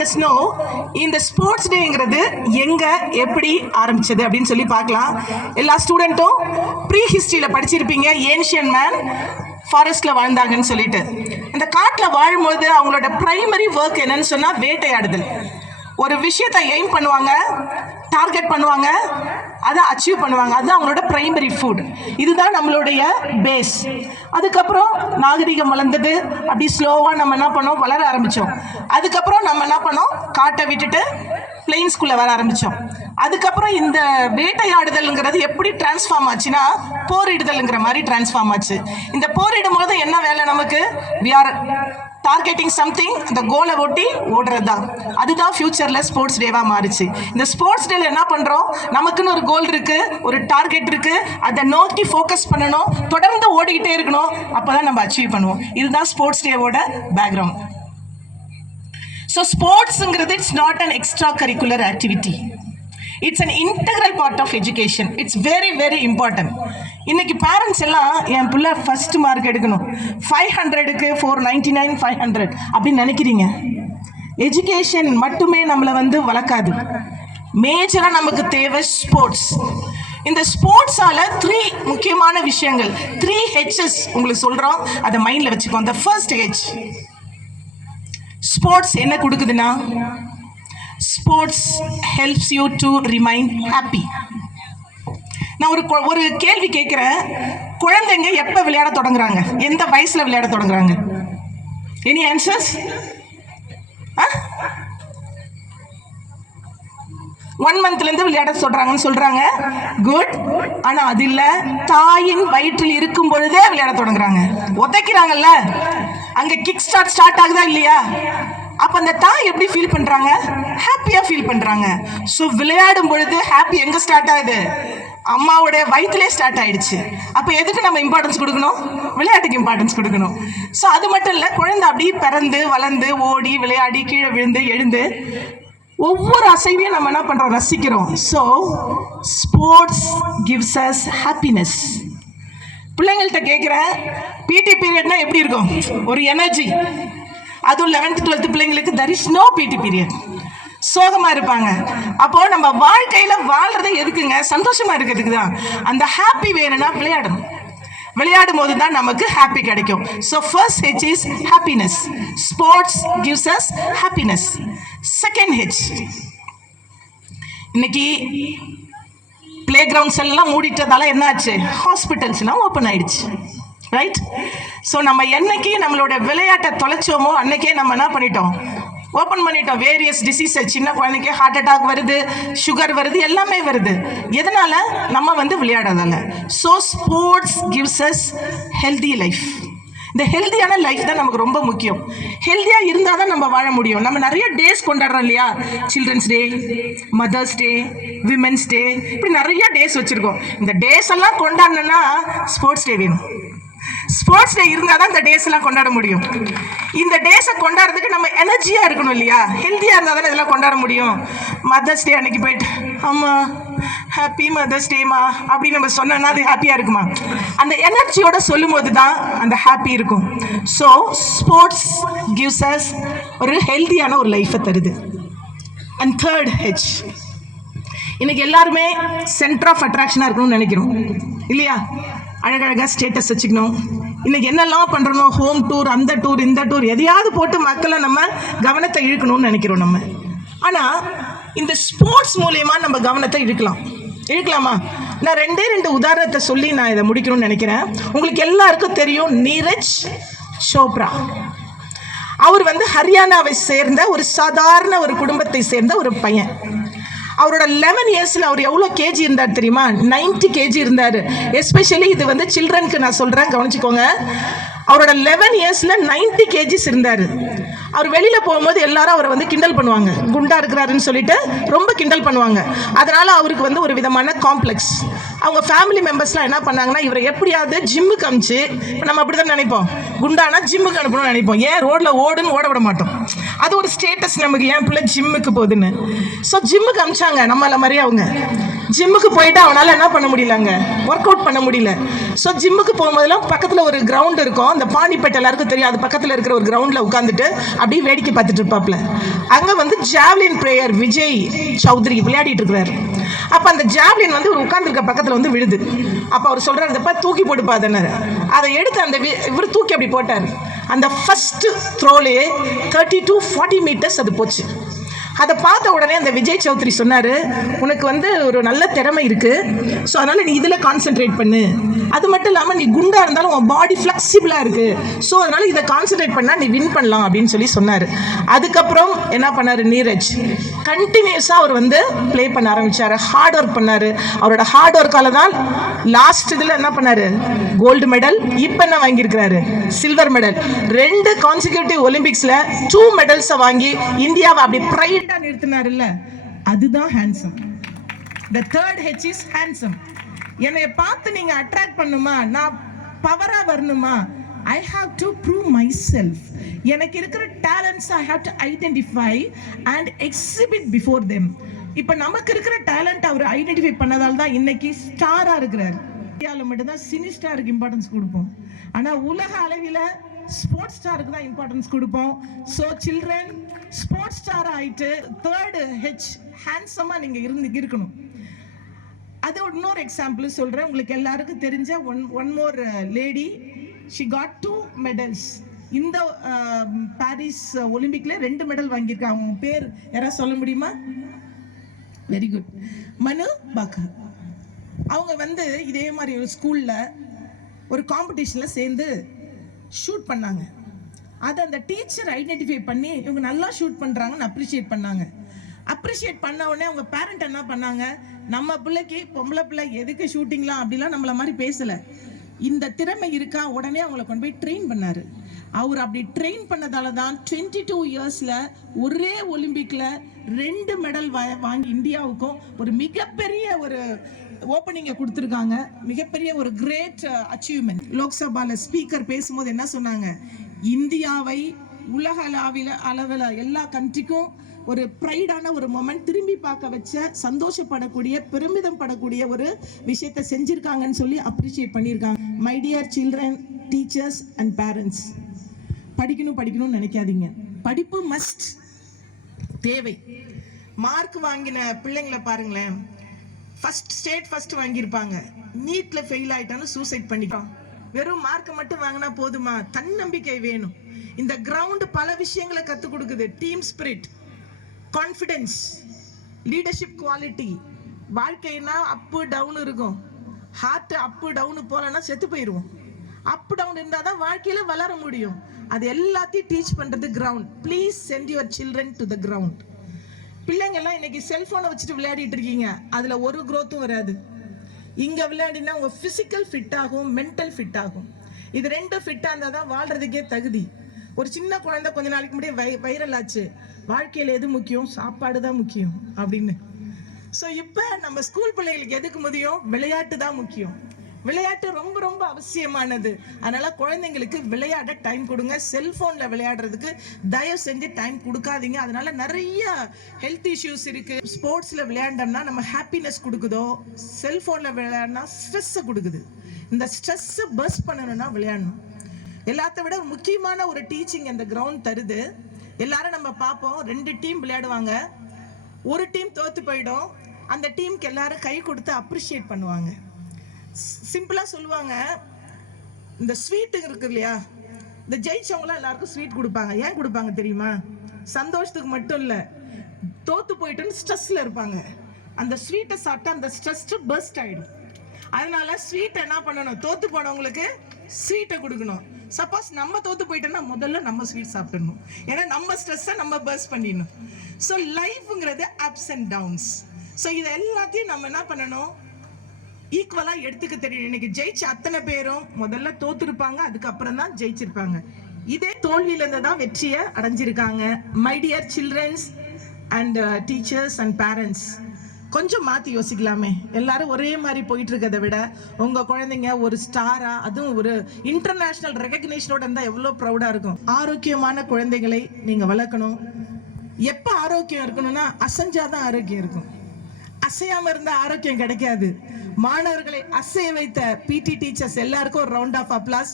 let us know இந்த sports டேங்கிறது எங்க எப்படி ஆரம்பிச்சது அப்படின்னு சொல்லி பார்க்கலாம். எல்லா ஸ்டூடெண்ட்டும் ப்ரீ ஹிஸ்டரியில் படிச்சிருப்பீங்க. ஏன்ஷியன் மேன் ஃபாரஸ்ட்ல வாழ்ந்தாங்கன்னு சொல்லிட்டு. அந்த காட்டில் வாழும்போது அவங்களோட பிரைமரி ஒர்க் என்னன்னு சொன்னா வேட்டையாடுதல். ஒரு விஷயத்தை எய்ம் பண்ணுவாங்க, டார்கெட் பண்ணுவாங்க, அதை அச்சீவ் பண்ணுவாங்க. அதுதான் அவங்களோட பிரைமரி ஃபுட். இதுதான் நம்மளுடைய பேஸ். அதுக்கப்புறம் நாகரிகம் வளர்ந்தது. அப்படி ஸ்லோவாக நம்ம என்ன பண்ணோம், வளர ஆரம்பித்தோம். அதுக்கப்புறம் நம்ம என்ன பண்ணோம், காட்டை விட்டுட்டு பிளெயின்ஸ்குள்ளே வர ஆரம்பித்தோம். அதுக்கப்புறம் இந்த வேட்டையாடுதல்ங்கிறது எப்படி டிரான்ஸ்ஃபார்ம் ஆச்சுன்னா போரிடுதல்ங்கிற மாதிரி டிரான்ஸ்ஃபார்ம் ஆச்சு. இந்த போரிடும் போது என்ன வேலை நமக்கு, வி ஆர் டார்கெட்டிங் சம்திங், அந்த கோலை ஒட்டி ஓடுறது தான். அதுதான் ஃபியூச்சரில் ஸ்போர்ட்ஸ் டேவாக மாறிச்சு. இந்த ஸ்போர்ட்ஸ் டேல என்ன பண்ணுறோம், நமக்குன்னு ஒரு கோல் இருக்குது, ஒரு டார்கெட் இருக்குது, அதை நோக்கி ஃபோக்கஸ் பண்ணணும், தொடர்ந்து ஓடிக்கிட்டே இருக்கணும். அப்போ தான் நம்ம அச்சீவ் பண்ணுவோம். இதுதான் ஸ்போர்ட்ஸ் டேவோட பேக்ரவுண்ட். ஸோ ஸ்போர்ட்ஸுங்கிறது it's not an extracurricular activity. It's an integral part of education. It's very very important. இன்னைக்கு பேரண்ட்ஸ் எல்லாம் என் பிள்ளை ஃபர்ஸ்ட் மார்க் எடுக்கணும், 500க்கு 499 500 அப்படின்னு நினைக்கிறீங்க. எஜுகேஷன் மட்டுமே நம்மளை வளர்க்காது. மேஜராக நமக்கு தேவை ஸ்போர்ட்ஸ். இந்த ஸ்போர்ட்ஸால 3 முக்கியமான விஷயங்கள், 3 H's உங்களுக்கு சொல்கிறோம், அதை மைண்டில் வச்சுக்கோ. அந்த ஃபர்ஸ்ட் H, ஸ்போர்ட்ஸ் என்ன கொடுக்குதுன்னா, sports helps you to remain happy. நான் ஒரு கேள்வி கேட்குறேன். குழந்தைங்க எப்போ விளையாட தொடங்குறாங்க, எந்த வயசில் விளையாட தொடங்குறாங்க? Any answers? 1 monthலேருந்து விளையாட சொல்கிறாங்கன்னு சொல்கிறாங்க. குட். ஆனால் அது இல்லை, தாயின் வயிற்றில் இருக்கும் பொழுதே விளையாட தொடங்குறாங்க. உதைக்கிறாங்கல்ல, அங்கே கிக் ஸ்டார்ட் ஆகுதா இல்லையா? அப்போ அந்த தாய் எப்படி ஃபீல் பண்ணுறாங்க, ஹாப்பியாக ஃபீல் பண்ணுறாங்க. ஸோ விளையாடும் பொழுது ஹாப்பி எங்கே ஸ்டார்ட் ஆகுது, அம்மாவோட வயிற்றுலே ஸ்டார்ட் ஆயிடுச்சு. அப்போ எதுக்கு நம்ம இம்பார்ட்டன்ஸ் கொடுக்கணும், விளையாட்டுக்கு இம்பார்ட்டன்ஸ் கொடுக்கணும். ஸோ அது மட்டும் இல்லை, குழந்தை அப்படியே பிறந்து வளர்ந்து ஓடி விளையாடி கீழே விழுந்து எழுந்து ஒவ்வொரு அசைவையும் நம்ம என்ன பண்ணுறோம், ரசிக்கிறோம். So sports gives us happiness. பிள்ளைங்கள்ட்ட கேட்குறேன், பிடி பீரியட்னா எப்படி இருக்கும், ஒரு எனர்ஜி. அதுவும் 11th 12th பிள்ளைங்களுக்கு there is no PT period, சோகமாக இருப்பாங்க. அப்போ நம்ம வாழ்க்கையில் வாழ்றதே எதுக்குங்க, சந்தோஷமாக இருக்கிறதுக்கு தான். அந்த ஹாப்பி வேணும்னா விளையாடணும். விளையாடும் போது தான் நமக்கு ஹாப்பி கிடைக்கும். So first H is happiness. Sports gives us happiness. Second H, இன்னைக்கு பிளே கிரவுண்ட்ஸ் எல்லாம் மூடிட்டதால என்னாச்சு, ஹாஸ்பிட்டல்ஸ்லாம் ஓப்பன் ஆயிடுச்சு. ரைட்? ஸோ நம்ம என்னைக்கு நம்மளோட விளையாட்டை தொலைச்சோமோ அன்னைக்கே நம்ம என்ன பண்ணிட்டோம், ஓப்பன் பண்ணிட்டோம். வேரியஸ் டிசீஸை, சின்ன குழந்தைக்கு ஹார்ட் அட்டாக் வருது, சுகர் வருது, எல்லாமே வருது. எதனால, நம்ம விளையாடாதால. So sports gives us healthy life. இந்த ஹெல்தியான லைஃப் தான் நமக்கு ரொம்ப முக்கியம். ஹெல்த்தியாக இருந்தால் தான் நம்ம வாழ முடியும். நம்ம நிறைய டேஸ் கொண்டாடுறோம் இல்லையா, children's day, mother's day, women's day, இப்படி நிறைய டேஸ் வச்சுருக்கோம். இந்த டேஸ் எல்லாம் கொண்டாடணுன்னா ஸ்போர்ட்ஸ் டே வேணும். ஸ்போர்ட்ஸ் டே இருந்தால் தான் இந்த டேஸ் எல்லாம் கொண்டாட முடியும். இந்த டேஸை கொண்டாடுறதுக்கு நம்ம எனர்ஜியாக இருக்கணும் இல்லையா, ஹெல்த்தியாக இருந்தால் தானே இதெல்லாம் கொண்டாட முடியும். மதர்ஸ் டே அன்னைக்கு போயிட்டு அம்மா ஹாப்பி மதர்ஸ் டேமா அப்படின்னு நம்ம சொன்னோன்னா அது ஹாப்பியாக இருக்குமா? அந்த எனர்ஜியோட சொல்லும் போது தான் அந்த ஹாப்பி இருக்கும். ஸோ ஸ்போர்ட்ஸ் கிவ்ஸ் அஸ் ஒரு ஹெல்த்தியான ஒரு லைஃப்பை தருது. அண்ட் தேர்ட் H, இன்னைக்கு எல்லாருமே சென்டர் ஆஃப் அட்ராக்ஷனாக இருக்கணும்னு நினைக்கிறோம் இல்லையா? அழகழகாக ஸ்டேட்டஸ் வச்சுக்கணும். இன்றைக்கி என்னெல்லாம் பண்ணுறோம், ஹோம் டூர், அந்த டூர், இந்த டூர், எதையாவது போட்டு மக்களை நம்ம கவனத்தை இழுக்கணும்னு நினைக்கிறோம் நம்ம. ஆனால் இந்த ஸ்போர்ட்ஸ் மூலயமா நம்ம கவனத்தை இழுக்கலாமா? நான் 2 உதாரணத்தை சொல்லி நான் இதை முடிக்கணும்னு நினைக்கிறேன். உங்களுக்கு எல்லாருக்கும் தெரியும், நீரஜ் சோப்ரா. அவர் ஹரியானாவை சேர்ந்த ஒரு சாதாரண ஒரு குடும்பத்தை சேர்ந்த ஒரு பையன். அவரோட 11 இயர்ஸில் அவர் எவ்வளோ கேஜி இருந்தார் தெரியுமா? 90 கேஜி இருந்தார். எஸ்பெஷலி இது சில்ட்ரனுக்கு நான் சொல்கிறேன், கவனிச்சுக்கோங்க. அவரோட 11 இயர்ஸில் 90 கேஜிஸ் இருந்தார். அவர் வெளியில் போகும்போது எல்லாரும் அவரை கிண்டல் பண்ணுவாங்க, குண்டா இருக்கிறாருன்னு சொல்லிட்டு ரொம்ப கிண்டல் பண்ணுவாங்க. அதனால் அவருக்கு ஒரு விதமான காம்ப்ளெக்ஸ். அவங்க ஃபேமிலி மெம்பர்ஸ்லாம் என்ன பண்ணாங்கன்னா இவரை எப்படியாவது ஜிம்முக்கு அமிச்சு, நம்ம அப்படி தான் நினைப்போம், குண்டானா ஜிம்முக்கு அனுப்பணும்னு நினைப்போம். ஏன் ரோட்டில் ஓடுன்னு ஓட விட மாட்டோம். அது ஒரு ஸ்டேட்டஸ் நமக்கு, ஏன் பிள்ளை ஜிம்முக்கு போகுதுன்னு. ஸோ ஜிம்முக்கு அமிச்சாங்க. நம்மள மாதிரியே அவங்க ஜிம்முக்கு போயிட்டு அவனால் என்ன பண்ண முடியலங்க, ஒர்க் அவுட் பண்ண முடியல. ஸோ ஜிம்முக்கு போகும்போதெல்லாம் பக்கத்தில் ஒரு கிரவுண்ட் இருக்கும், அந்த பானிப்பேட் எல்லாருக்கும் தெரியும், அது பக்கத்தில் இருக்கிற ஒரு கிரவுண்டில் உட்காந்துட்டு அப்படியே வேடிக்கை பார்த்துட்டு இருப்பாப்ல. அங்கே வந்து ஜாவ்லின் பிளேயர் விஜய் சௌத்ரி விளையாடிட்டு இருக்கிறாரு. அப்போ அந்த ஜாவ்லின் வந்து ஒரு உட்காந்துருக்க பக்கத்தில் வந்து விழுது. அப்போ அவர் சொல்கிறார், இதப்பா தூக்கி போட்டுப்பாதுன்னாரு. அதை எடுத்து அந்த இவர் தூக்கி அப்படி போட்டார். அந்த ஃபஸ்ட்டு த்ரோலே 30 to 40 மீட்டர்ஸ் அது போச்சு. அதை பார்த்த உடனே அந்த விஜய் சௌத்ரி சொன்னார், உனக்கு வந்து ஒரு நல்ல திறமை இருக்குது, ஸோ அதனால் நீ இதில் கான்சென்ட்ரேட் பண்ணு. அது மட்டும் இல்லாமல் நீ குண்டாக இருந்தாலும் உன் பாடி ஃப்ளெக்சிபிளாக இருக்குது, ஸோ அதனால் இதை கான்சென்ட்ரேட் பண்ணால் நீ வின் பண்ணலாம் அப்படின்னு சொல்லி சொன்னார். அதுக்கப்புறம் என்ன பண்ணார் நீரஜ், கண்டினியூஸாக அவர் வந்து ப்ளே பண்ண ஆரம்பித்தார், ஹார்ட் ஒர்க் பண்ணார். அவரோட ஹார்ட் ஒர்க்கால தான் லாஸ்ட் இதில் என்ன பண்ணார், கோல்டு மெடல். இப்போ என்ன வாங்கியிருக்கிறாரு, சில்வர் மெடல். 2 கான்சிக்யூட்டிவ் ஒலிம்பிக்ஸில் 2 மெடல்ஸை வாங்கி இந்தியாவை அப்படி ப்ரைட் நிறுத்தினார்ல, அதுதான் handsome. The third H is handsome. என்னை பார்த்து நீங்க அட்ராக்ட் பண்ணுமா, நான் பவரா வரணுமா, I have to prove myself. எனக்கு இருக்கிற talents I have to identify and exhibit before them. இப்போ நமக்கு இருக்கிற டேலண்ட் அவர் ஐடென்டிஃபை பண்ணதால தான் இன்னைக்கு ஸ்டாரா இருக்கிறார். இந்தியாவில் மட்டும்தான் சினி ஸ்டாருக்கு இம்பார்ட்டன்ஸ் கொடுப்போம், ஆனால் உலக அளவில் ஸ்போர்ட்ஸ் ஸ்டாருக்கு தான் இம்பார்ட்டன்ஸ் கொடுப்போம். ஸோ சில்ட்ரன் ஸ்போர்ட்ஸ் ஸ்டார் ஆகிட்டு 3rd H ஹேண்ட்ஸமாக நீங்கள் இருக்கணும். அது இன்னொரு எக்ஸாம்பிள் சொல்கிறேன், உங்களுக்கு எல்லாருக்கும் தெரிஞ்ச one more lady, she got 2 medals. இந்த பாரிஸ் ஒலிம்பிக்ல 2 மெடல் வாங்கியிருக்காங்க. அவங்க பேர் யாராவது சொல்ல முடியுமா? வெரி குட், மனு பாக்கர். அவங்க வந்து இதே மாதிரி ஒரு ஸ்கூலில் ஒரு காம்படிஷனில் சேர்ந்து ஷூட் பண்ணாங்க. அதை அந்த டீச்சர் ஐடென்டிஃபை பண்ணி இவங்க நல்லா ஷூட் பண்ணுறாங்கன்னு அப்ரிஷியேட் பண்ணாங்க. அப்ரிஷியேட் பண்ண உடனே அவங்க பேரண்ட் என்ன பண்ணாங்க, நம்ம பிள்ளைக்கு பொம்பளை பிள்ளை எதுக்கு ஷூட்டிங்லாம் அப்படிலாம் நம்மள மாதிரி பேசலை, இந்த திறமை இருக்கா, உடனே அவங்கள கொண்டு போய் ட்ரெயின் பண்ணார். அவர் அப்படி ட்ரெயின் பண்ணதால தான் 22 இயர்ஸில் ஒரே ஒலிம்பிக்கில் 2 மெடல் வாங்கி இந்தியாவுக்கும் ஒரு மிகப்பெரிய ஒரு ஓப்பனிங்கை கொடுத்துருக்காங்க. மிகப்பெரிய ஒரு கிரேட் அச்சீவ்மெண்ட். லோக்சபாவில் ஸ்பீக்கர் பேசும்போது என்ன சொன்னாங்க, இந்தியாவை உலக அளவில் எல்லா கண்ட்ரிக்கும் ஒரு ப்ரைடான ஒரு மொமெண்ட், திரும்பி பார்க்க வச்ச, சந்தோஷப்படக்கூடிய, பெருமிதம் படக்கூடிய ஒரு விஷயத்தை செஞ்சுருக்காங்கன்னு சொல்லி அப்ரிஷியேட் பண்ணியிருக்காங்க. My dear children, teachers and parents, படிக்கணும்னு நினைக்காதீங்க. படிப்பு மஸ்ட், தேவை. மார்க் வாங்கின பிள்ளைங்களை பாருங்களேன், ஸ்டேட் ஃபர்ஸ்ட் வாங்கியிருப்பாங்க, நீட்டில் ஃபெயில் ஆகிட்டான்னு சூசைட் பண்ணிட்டோம். வெறும் மார்க்கை மட்டும் வாங்கினா போதுமா, தன்னம்பிக்கை வேணும். இந்த கிரவுண்டு பல விஷயங்களை கற்றுக் கொடுக்குது. Team spirit, confidence, leadership quality. வாழ்க்கைனா அப்பு டவுன் இருக்கும். ஹார்ட் அப்பு டவுனு போகலன்னா செத்து போயிடுவோம். அப் டவுன் இருந்தால் தான் வாழ்க்கையில் வளர முடியும். அது எல்லாத்தையும் டீச் பண்ணுறது ground. Please send your children to the ground. பிள்ளைங்கள்லாம் இன்னைக்கு செல்ஃபோனை வச்சுட்டு விளையாடிட்டு இருக்கீங்க, அதில் ஒரு க்ரோத்தும் வராது. இங்கே விளையாடினா உங்கள் ஃபிசிக்கல் ஃபிட் ஆகும், மென்டல் ஃபிட் ஆகும். இது 2 ஃபிட்டாக இருந்தால் தான் வாழ்கிறதுக்கே தகுதி. ஒரு சின்ன குழந்தை கொஞ்ச நாளைக்கு முன்னாடி வைரல் ஆச்சு, வாழ்க்கையில் எது முக்கியம், சாப்பாடு தான் முக்கியம் அப்படின்னு. ஸோ இப்போ நம்ம ஸ்கூல் பிள்ளைகளுக்கு எதுக்கு முக்கியம், விளையாட்டு தான் முக்கியம். விளையாட்டு ரொம்ப ரொம்ப அவசியமானது. அதனால குழந்தைங்களுக்கு விளையாட டைம் கொடுங்க. செல்போனில் விளையாடுறதுக்கு தயவு செஞ்சு டைம் கொடுக்காதீங்க. அதனால நிறைய ஹெல்த் இஷ்யூஸ் இருக்கு. ஸ்போர்ட்ஸில் விளையாண்டோம்னா நம்ம ஹாப்பினஸ் கொடுக்குதோ, செல்போனில் விளையாடினா ஸ்ட்ரெஸ்ஸை கொடுக்குது. இந்த ஸ்ட்ரெஸ்ஸை பர்ஸ்ட் பண்ணணும்னா விளையாடணும். எல்லாத்த விட முக்கியமான ஒரு டீச்சிங் அந்த கிரவுண்ட் தருது. எல்லாரும் நம்ம பார்ப்போம், 2 டீம் விளையாடுவாங்க, ஒரு டீம் தோத்து போயிடும். அந்த டீமுக்கு எல்லாரும் கை கொடுத்து அப்ரிஷியேட் பண்ணுவாங்க. சிம்பிளா சொல்லுவாங்க, இந்த ஸ்வீட் இருக்கு இல்லையா, இந்த ஜெயிச்சவங்களாம் எல்லாருக்கும் ஸ்வீட் கொடுப்பாங்க. ஏன் கொடுப்பாங்க தெரியுமா? சந்தோஷத்துக்கு மட்டும் இல்லை, தோத்து போயிட்டுன்னு ஸ்ட்ரெஸ்ல இருப்பாங்க. அந்த ஸ்வீட்டை சாப்பிட்டா அந்த ஸ்ட்ரெஸ் பர்ஸ்ட் ஆயிடும். அதனால ஸ்வீட் என்ன பண்ணணும், தோத்து போனவங்களுக்கு ஸ்வீட்டை கொடுக்கணும். சப்போஸ் நம்ம தோத்து போயிட்டோம்னா முதல்ல நம்ம ஸ்வீட் சாப்பிடணும். ஏன்னா நம்ம ஸ்ட்ரெஸ்ஸை நம்ம பர்ஸ்ட் பண்ணிடணும். ஸோ லைஃப்ங்கிறது அப்ஸ் அண்ட் டவுன்ஸ். ஸோ இதை எல்லாத்தையும் நம்ம என்ன பண்ணணும், ஈக்குவலா எடுத்துக்க தெரியும். இன்னைக்கு ஜெயிச்ச அத்தனை பேரும் முதல்ல தோத்துருப்பாங்க, அதுக்கப்புறம் தான் ஜெயிச்சிருப்பாங்க. இதே தோல்வியில இருந்து தான் வெற்றியை அடைஞ்சிருக்காங்க. My dear childrens and teachers and parents, கொஞ்சம் மாற்றி யோசிக்கலாமே. எல்லாரும் ஒரே மாதிரி போயிட்டு இருக்கிறத விட உங்கள் குழந்தைங்க ஒரு ஸ்டாரா, அதுவும் ஒரு இன்டர்நேஷ்னல் ரெகக்னேஷனோட இருந்தால் எவ்வளோ ப்ரௌடாக இருக்கும். ஆரோக்கியமான குழந்தைகளை நீங்கள் வளர்க்கணும். எப்போ ஆரோக்கியம் இருக்கணும்னா அசைஞ்சாதான் ஆரோக்கியம் இருக்கும். அசையாம இருந்தா ஆரோக்கியம் கிடைக்காது. மாணவர்களை அசைய வைத்த பிடி டீச்சர்ஸ் எல்லாருக்கும் ஒரு ரவுண்ட் ஆஃப் அப்ளாஸ்.